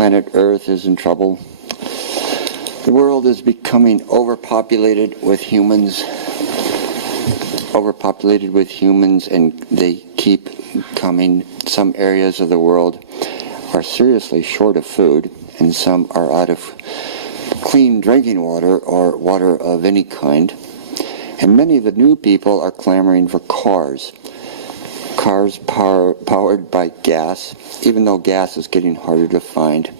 Planet Earth is in trouble. The world is becoming overpopulated with humans, and they keep coming. Some areas of the world are seriously short of food, and some are out of clean drinking water or water of any kind. And many of the new people are clamoring for cars. Cars powered by gas, even though gas is getting harder to find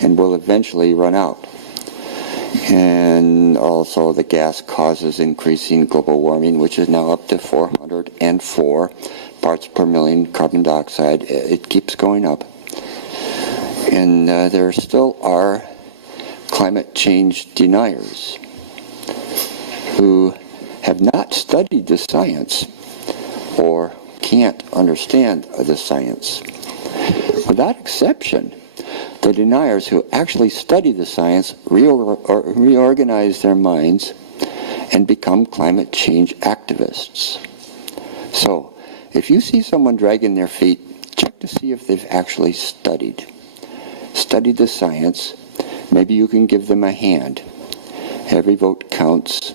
and will eventually run out. And also the gas causes increasing global warming, which is now up to 404 parts per million carbon dioxide. It keeps going up. And there still are climate change deniers who have not studied the science or can't understand the science. Without exception, the deniers who actually study the science reorganize their minds and become climate change activists. So, if you see someone dragging their feet, check to see if they've actually studied the science. Maybe you can give them a hand. Every vote counts.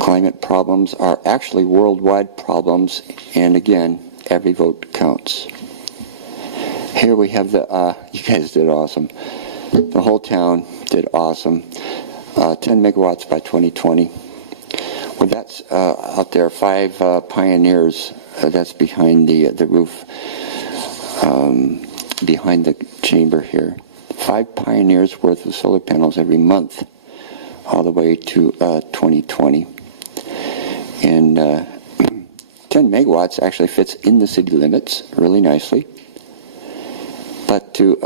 Climate problems are actually worldwide problems, and again, every vote counts. Here we have the, you guys did awesome. The whole town did awesome. 10 megawatts by 2020. Well, that's out there, 5 pioneers, that's behind the roof, behind the chamber here. 5 pioneers worth of solar panels every month, all the way to 2020. And 10 megawatts actually fits in the city limits really nicely. But to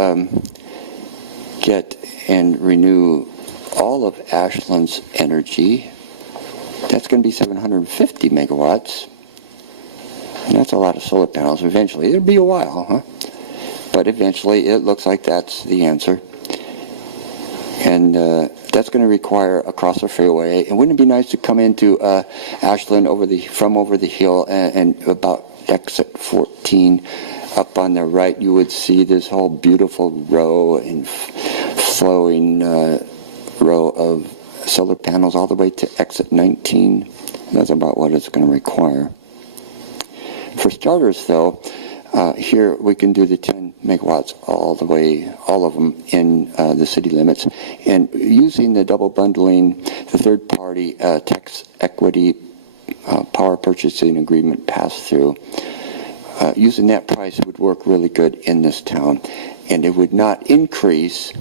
get and renew all of Ashland's energy, that's going to be 750 megawatts. And that's a lot of solar panels eventually. It'll be a while, huh? But eventually it looks like that's the answer. And that's going to require across the freeway. And wouldn't it be nice to come into Ashland from over the hill and about exit 14 up on the right, you would see this whole beautiful row and flowing row of solar panels all the way to exit 19. That's about what it's going to require. For starters, though, here we can do the 10 megawatts all the way, all of them in the city limits. And using the double bundling, the third-party tax equity power purchasing agreement pass-through, using that price would work really good in this town. And it would not increase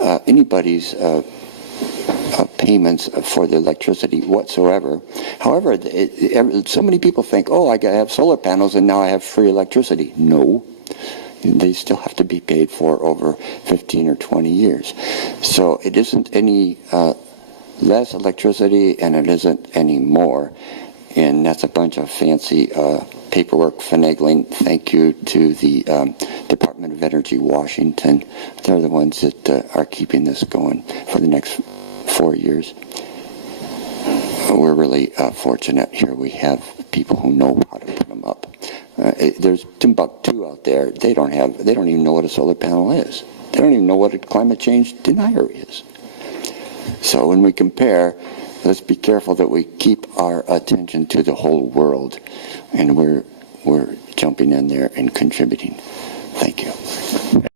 anybody's payments for the electricity whatsoever. However, so many people think, oh, I have solar panels and now I have free electricity. No, they still have to be paid for over 15 or 20 years. So it isn't any less electricity and it isn't any more. And that's a bunch of fancy paperwork finagling. Thank you to the Department of Energy, Washington. They're the ones that are keeping this going for the next 4 years. We're really fortunate here. We have people who know how to put them up. There's Timbuktu out there. They don't even know what a solar panel is. They don't even know what a climate change denier is. So when we compare, let's be careful that we keep our attention to the whole world, and we're jumping in there and contributing. Thank you.